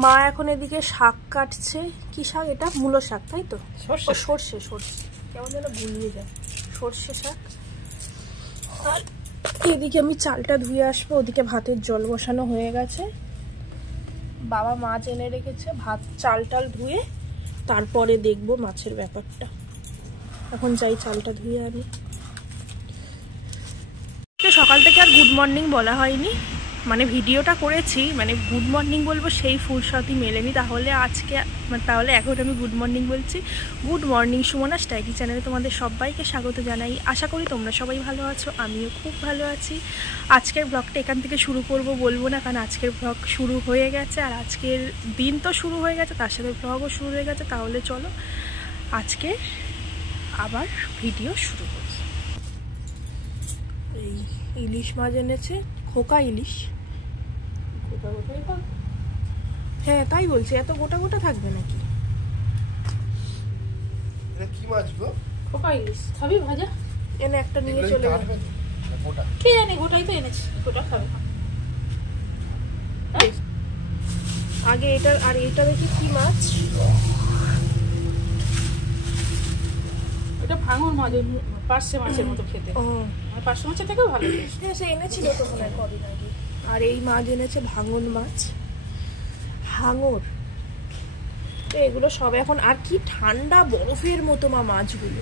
মা এখন এদিকে শাক কাটছে। কি শাক এটা? মূলো শাক, তাই তো? সর্ষে কেমন যেন গুলিয়ে যায়, সর্ষে শাক। আর এদিকে আমি চালটা ধুয়ে আসবো, ওদিকে ভাতের জল বসানো হয়ে গেছে। বাবা মাছ এনে রেখেছে, ভাত চাল টাল ধুয়ে তারপরে দেখবো মাছের ব্যাপারটা। এখন যাই চালটা ধুয়ে আনি। সকাল থেকে আর গুড মর্নিং বলা হয়নি, মানে ভিডিওটা করেছি, মানে গুড মর্নিং বলবো সেই ফুরসতই মেলেনি। তাহলে এখন আমি গুড মর্নিং বলছি। গুড মর্নিং সুমনা স্টাইকি চ্যানেলে তোমাদের সবাইকে স্বাগত জানাই। আশা করি তোমরা সবাই ভালো আছো, আমিও খুব ভালো আছি। আজকের ব্লগটা এখান থেকে শুরু করব বলবো না, কারণ আজকের ব্লগ শুরু হয়ে গেছে, আর আজকের দিন তো শুরু হয়ে গেছে, তার সাথে ব্লগও শুরু হয়ে গেছে। তাহলে চলো আজকে আবার ভিডিও শুরু করি। এই ইলিশ মাছ এনেছে, খোকা ইলিশ। হ্যাঁ তাই বলছি, এত গোটা গোটা থাকবে নাকি? কি মাছ গো? খোকা ইলিশ খাবি ভাজা? এনে একটা নিয়ে চলে যাবে। কে জানে, গোটাই তো এনেছি, গোটা খাবে আগে। এটা আর এটা দেখি কি মাছ? এটা ভাঙন মাছ, পার্শে মাছের মতো খেতে। ও পার্শে মাছের থেকেও ভালো। হ্যাঁ সে এনেছিল তো মনে হয় কদিন আগে। আর এই মাছ এনেছে ভাঙন মাছ, হাঙর। এগুলো সব এখন, আর কি ঠান্ডা বরফের মতো মা মাছগুলো।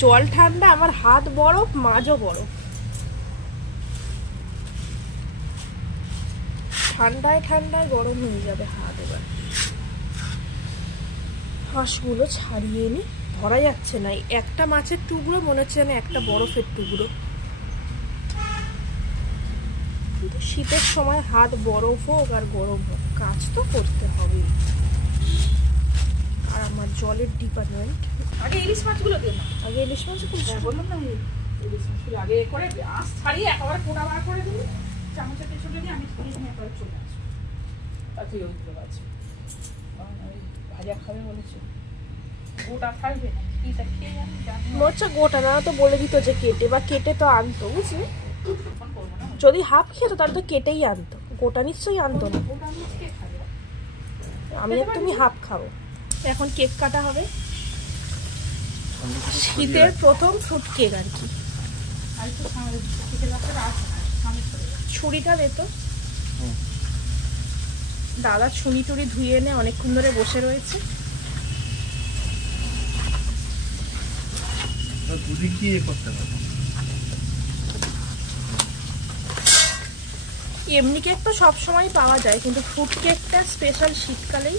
জল ঠান্ডা, আমার হাত বরফ, মাছও বরফ। ঠান্ডায় ঠান্ডায় গরম হয়ে যাবে হাত। এবার হাঁসগুলো ছাড়িয়ে নি, ধরা যাচ্ছে না। একটা মাছের টুকরো মনে হচ্ছে না একটা বরফের টুকরো। কিন্তু শীতের সময় হাত বরফ হোক আর গরম হোক, কাজ তো করতে হবে। আর আমার জলের ডিপার্টমেন্ট। আগে ইলিশ মাছগুলো দিও না। আগে ইলিশ মাছ বললাম না, ইলিশ মাছগুলো আগে করে আঁশ ছাড়িয়ে একেবারে পোড়া বার করে দিবি। চামচের পেছনে দিয়ে আমি ধরে নিয়ে একবারে চলে আসবো। আর তুই ওইগুলো আছে ভাজা খাবে বলেছো, গোটা খাবে না। কিটা খেয়ে জানি মোচা গোটা না তো বলে দিত যে কেটে, বা কেটে তো আনতো, বুঝলি? যদি হাফ খেতো তাহলে তো কেটেই আনতো, গোটা নিশ্চয়ই আনতো না। আমি আর তুমি হাফ খাবো। এখন কেক কাটা হবে, শীতের প্রথম ফ্রুট কেক আর কি। ছুরিটা দে তো। দাদা ছুরি টুরি ধুয়ে এনে অনেকক্ষণ ধরে বসে রয়েছে। এমনি কেক তো সবসময় পাওয়া যায়, কিন্তু ফ্রুট কেকটা স্পেশাল শীতকালেই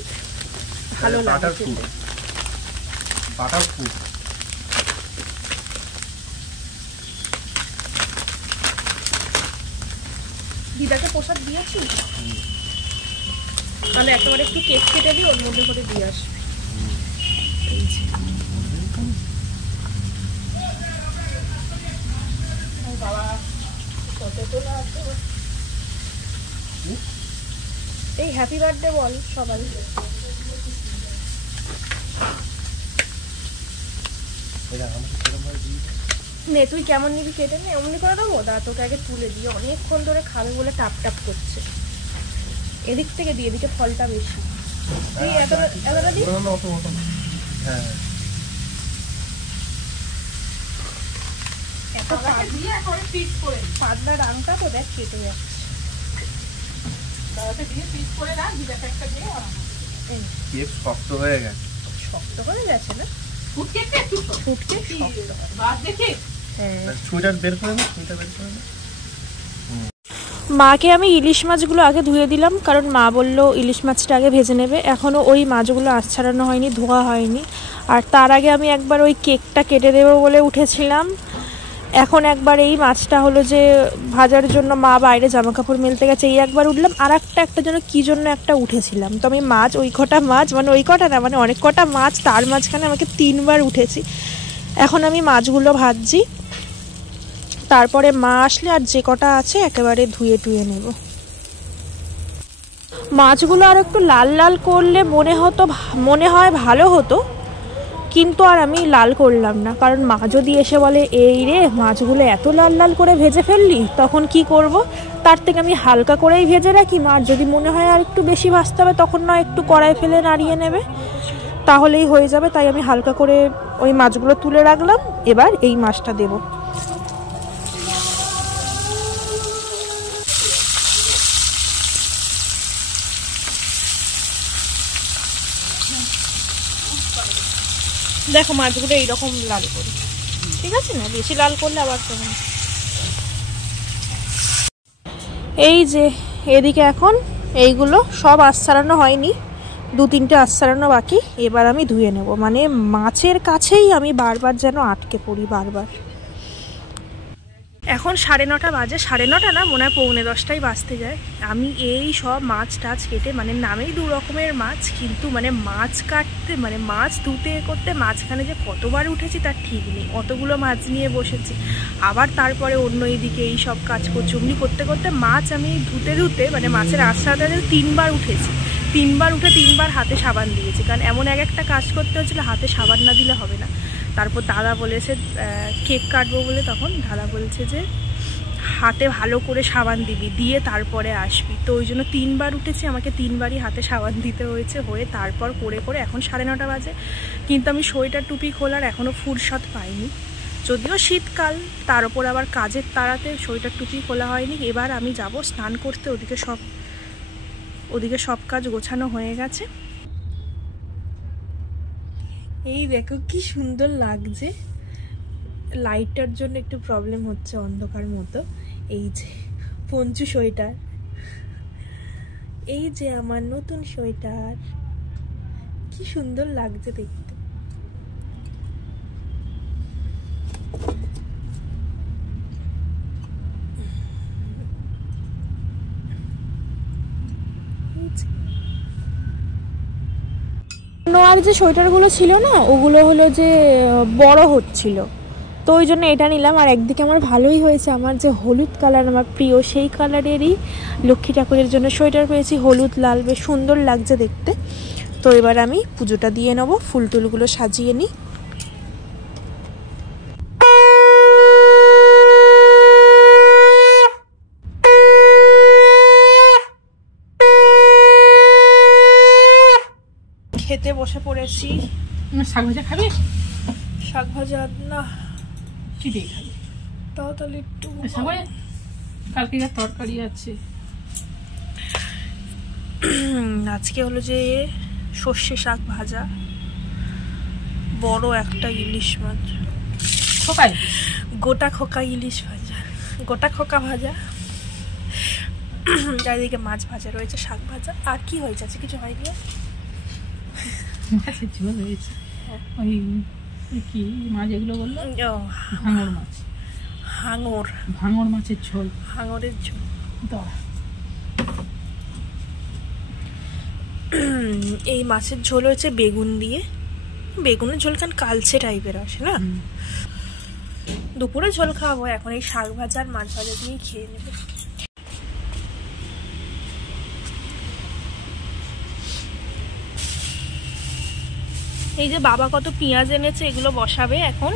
ভালো লাগে খেতে। বাটার ফ্রুট দিদাকে প্রসাদ দিয়েছি, তাহলে একেবারে একটু কেক কেটে দিই, ওর মধ্যে করে দিয়ে আসবি। এই হ্যাপি বার্থডে বল সবাই। নে তুই কেমন নিবি কেটে নে, এমনি করে দেবো। দাদা তোকে আগে তুলে দিয়ে, অনেকক্ষণ ধরে খাবে বলে টাপ টাপ করছে। এদিক থেকে দিয়ে, এদিকে ফলটা বেশি। তুই এতটা দিই। পাতলা রাংটা তো দেখ কেটে যাচ্ছে। শক্ত হয়ে গেছে, শক্ত হয়ে গেছে না? মাকে আমি ইলিশ মাছগুলো আগে ধুয়ে দিলাম, কারণ মা বললো ইলিশ মাছটা আগে ভেজে নেবে। এখনও ওই মাছগুলো আঁশ ছাড়ানো হয়নি, ধোয়া হয়নি। আর তার আগে আমি একবার ওই কেকটা কেটে দেবো বলে উঠেছিলাম। এখন একবার এই মাছটা হলো যে ভাজার জন্য মা বাইরে জামা কাপড় মেলতে গেছে, এই একবার উঠলাম। আর একটা জন্য কী জন্য একটা উঠেছিলাম। তো আমি মাছ, ওই কটা মাছ, মানে ওই কটা না, মানে অনেক কটা মাছ, তার মাঝখানে আমাকে 3 বার উঠেছি। এখন আমি মাছগুলো ভাজছি, তারপরে মা আসলে আর যে কটা আছে একেবারে ধুয়ে টুয়ে নেব। মাছগুলো আর একটু লাল লাল করলে মনে হয় ভালো হতো, কিন্তু আর আমি লাল করলাম না, কারণ মা যদি এসে বলে এই রে মাছগুলো এত লাল লাল করে ভেজে ফেললি, তখন কি করব। তার থেকে আমি হালকা করেই ভেজে রাখি, মার যদি মনে হয় আর একটু বেশি ভাজতে হবে তখন না একটু কড়াই ফেলে নাড়িয়ে নেবে, তাহলেই হয়ে যাবে। তাই আমি হালকা করে ওই মাছগুলো তুলে রাখলাম। এবার এই মাছটা দেব। দেখো মাছগুলো এইরকম লাল করি, ঠিক আছে না? বেশি লাল করলে আবার কেমন। এই যে এদিকে এখন এইগুলো সব আঁশ ছাড়ানো হয়নি, 2-3টে আঁশ ছাড়ানো বাকি। এবার আমি ধুয়ে নেব, মানে মাছের কাছেই আমি বারবার যেন আটকে পড়ি বারবার। এখন 9:30 বাজে, 9:30 না, মনে হয় 9:45 বাজতে যায়। আমি এই সব মাছ টাছ কেটে, মানে নামেই 2 রকমের মাছ, কিন্তু মানে মাছ কাটতে, মানে মাছ ধুতে করতে মাঝখানে যে কতবার উঠেছি তার ঠিক নেই। অতগুলো মাছ নিয়ে বসেছি, আবার তারপরে অন্য এইদিকে এই সব কাজ করছি করতে করতে মাছ আমি ধুতে ধুতে, মানে মাছের আশ্রাতে 3বার উঠেছি। 3বার উঠে 3বার হাতে সাবান দিয়েছি, কারণ এমন একটা কাজ করতে হচ্ছিল হাতে সাবান না দিলে হবে না। তারপর দাদা বলেছে কেক কাটবো বলে, তখন দাদা বলছে যে হাতে ভালো করে সাবান দিবি, দিয়ে তারপরে আসবি। তো ওই জন্য 3বার উঠেছি, আমাকে 3বারই হাতে সাবান দিতে হয়েছে। হয়ে তারপর করে করে এখন 9:30 বাজে, কিন্তু আমি সোয়েটার টুপি খোলার এখনও ফুরসত পাইনি। যদিও শীতকাল, তার উপর আবার কাজের তাড়াতে সোয়েটার টুপি খোলা হয়নি। এবার আমি যাব স্নান করতে, ওদিকে সব কাজ গোছানো হয়ে গেছে। এই দেখো কি সুন্দর লাগছে, লাইটটার জন্য একটু প্রবলেম হচ্ছে, অন্ধকার মতো। এই যে পঞ্চু সোয়েটার, এই যে আমার নতুন সোয়েটার, কি সুন্দর লাগছে দেখতে। আর যে সোয়েটারগুলো ছিল না, ওগুলো হলো যে বড় হচ্ছিল, তো ওই জন্য এটা নিলাম। আর একদিকে আমার ভালোই হয়েছে, আমার যে হলুদ কালার আমার প্রিয়, সেই কালারেরই লক্ষ্মী ঠাকুরের জন্য সোয়েটার পেয়েছি, হলুদ লাল, বেশ সুন্দর লাগছে দেখতে। তো এবার আমি পুজোটা দিয়ে নেবো, ফুল টুলগুলো সাজিয়ে নিই। খেতে বসে পড়েছি। শাক ভাজা খাবে? শাক ভাজা না, কি দিয়ে খাবে? তাহলে একটু কালকে তরকারি আছে। আজকে হলো যে সর্ষে শাক ভাজা, বড় একটা ইলিশ মাছ, গোটা খোকা ইলিশ ভাজা, গোটা খোকা ভাজা, চারিদিকে মাছ ভাজা রয়েছে, শাক ভাজা। আর কি হয়েছে? আছে কিছু হয়নি, মাছের ঝোল হয়েছে। ওই কি মাছ এগুলো বললো? ভাঙর মাছ, ভাঙর মাছের ঝোল, ভাঙরের ঝোল। এই মাছের ঝোল হয়েছে বেগুন দিয়ে, বেগুনের ঝোল কারণ কালচে টাইপের আসে না। দুপুরে ঝোল খাবো, এখন এই শাক ভাজা আর মাছ ভাজা দিয়েই খেয়ে নেব। এই যে বাবা কত পেঁয়াজ এনেছে, এগুলো বসাবে এখন।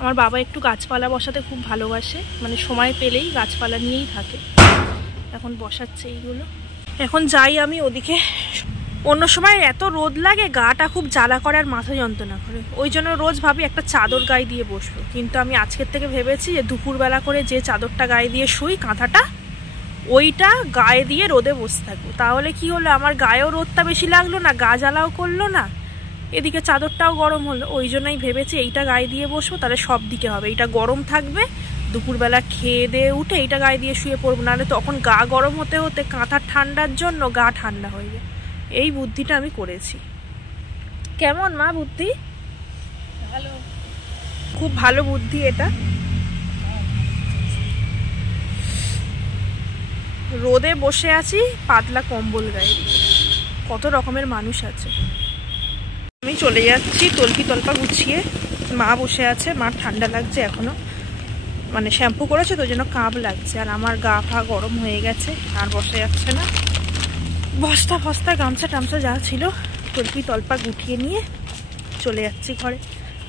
আমার বাবা একটু গাছপালা বসাতে খুব ভালোবাসে, মানে সময় পেলেই গাছপালা নিয়েই থাকে। এখন বসাচ্ছে এইগুলো। এখন যাই আমি ওদিকে। অন্য সময় এত রোদ লাগে, গাটা খুব জ্বালা করে আর মাথা যন্ত্রণা করে, ওই জন্য রোজ ভাবি একটা চাদর গায়ে দিয়ে বসবো। কিন্তু আমি আজকের থেকে ভেবেছি যে দুপুরবেলা করে যে চাদরটা গায়ে দিয়ে শুই, কাঁথাটা, ওইটা গায়ে দিয়ে রোদে বসে থাকবো। তাহলে কি হলো, আমার গায়েও রোদটা বেশি লাগলো না, গা জ্বালাও করলো না, এদিকে চাদরটাও গরম হলো। ওই জন্যই ভেবেছি এইটা গায়ে দিয়ে বসবো, তাহলে সব দিকে হবে। এইটা গরম থাকবে, দুপুরবেলা খেয়ে দিয়ে উঠে এইটা গায়ে দিয়ে শুয়ে পড়বো, নাহলে তখন গা গরম হতে হতে কাঁথার ঠান্ডার জন্য গা ঠান্ডা হয়ে যায়। এই বুদ্ধিটা আমি করেছি। কেমন মা বুদ্ধি? ভালো, খুব ভালো বুদ্ধি এটা। রোদে বসে আছি পাতলা কম্বল গায়ে, কত রকমের মানুষ আছে। আমি চলে যাচ্ছি তলপি তলপা গুছিয়ে। মা বসে আছে, মার ঠান্ডা লাগছে এখনো, মানে শ্যাম্পু করেছে তো জন্য কাঁপ লাগছে, আর আমার গা ফা গরম হয়ে গেছে, আর বসে যাচ্ছে না। বস্তা ফস্তা গামছা টামছা যা ছিল তলপি তলপা গুটিয়ে নিয়ে চলে যাচ্ছি ঘরে।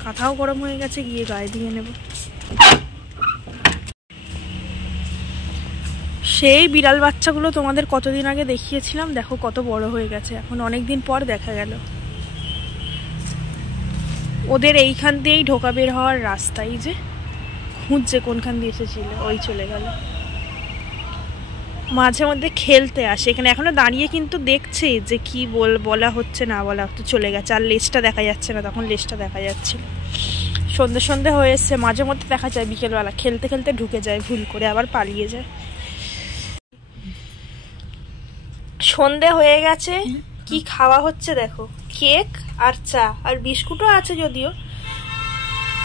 কাঁথাও গরম হয়ে গেছে, গিয়ে গায়ে দিয়ে নেব। সেই বিড়াল বাচ্চাগুলো তোমাদের কতদিন আগে দেখিয়েছিলাম, দেখো কত বড় হয়ে গেছে, এখন অনেক দিন পর দেখা গেল। ওদের এইখান দিয়েই ঢোকা বের হওয়ার রাস্তাই, যে খুঁজছে কোনখান দিয়ে এসেছিল, ওই চলে গেল। মাঝে মধ্যে খেলতে আসে এখানে, এখনো দাঁড়িয়ে কিন্তু দেখছে যে কি বলা হচ্ছে না বলা হচ্ছে, চলে গেছে। আর লেজটা দেখা যাচ্ছে না, তখন লেজটা দেখা যাচ্ছিল। সন্ধে সন্ধে হয়ে এসছে, মাঝে মধ্যে দেখা যায় বিকেলবেলা খেলতে খেলতে ঢুকে যায় ভুল করে, আবার পালিয়ে যায়। সন্ধে হয়ে গেছে, কি খাওয়া হচ্ছে দেখো, কেক আর চা, আর বিস্কুটও আছে যদিও,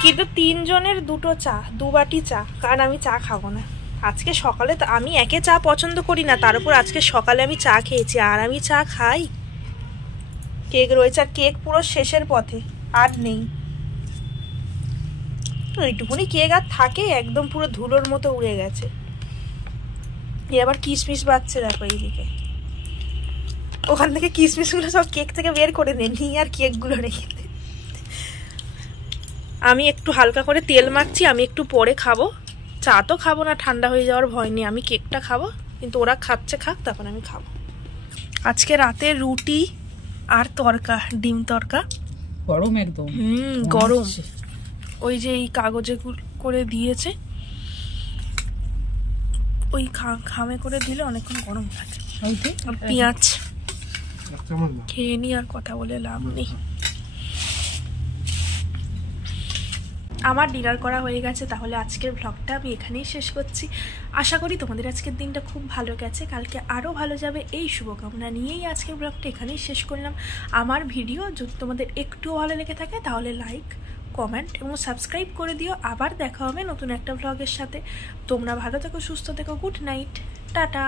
কিন্তু 3 জনের 2টো চা, 2 বাটি চা, কারণ আমি চা খাবো না আজকে সকালে। তো আমি একে চা পছন্দ করি না, তার উপর আজকে সকালে আমি চা খেয়েছি, আর আমি চা খাই? কেক রয়েছে, আর কেক পুরো শেষের পথে, আর নেই। ওইটুকুনি কেক আর থাকে, একদম পুরো ধুলোর মতো উড়ে গেছে। এ আবার কিশমিশ বাজছে দেখো এইদিকে, ওখান থেকে কিশমিশগুলো সব কেক থেকে বের করে নিয়ে আর কেকগুলো রেখে দে। আমি একটু হালকা করে তেল মাখছি, আমি একটু পরে খাবো। চা তো খাবো না, ঠান্ডা হয়ে যাওয়ার ভয় নেই, আমি কেকটা খাবো। কিন্তু ওরা খাচ্ছে খাক, তখন আমি খাবো। আজকে রাতে রুটি আর তরকা, ডিম তরকা, গরম একদম। গরম। ওই যে এই কাগজে করে দিয়েছে, ওই খামে করে দিলে অনেকক্ষণ গরম থাকে। আর পেঁয়াজ খেয়ে নি, আর কথা বলে লাভ নেই। আমার ডিনার করা হয়ে গেছে, তাহলে আজকের ব্লগটা আমি এখানেই শেষ করছি। আশা করি তোমাদের আজকের দিনটা খুব ভালো গেছে, কালকে আরও ভালো যাবে এই শুভকামনা নিয়েই আজকের ব্লগটা এখানেই শেষ করলাম। আমার ভিডিও যদি তোমাদের একটুও ভালো লেগে থাকে তাহলে লাইক, কমেন্ট এবং সাবস্ক্রাইব করে দিও। আবার দেখা হবে নতুন একটা ব্লগের সাথে। তোমরা ভালো থেকো, সুস্থ থেকো, গুড নাইট, টাটা।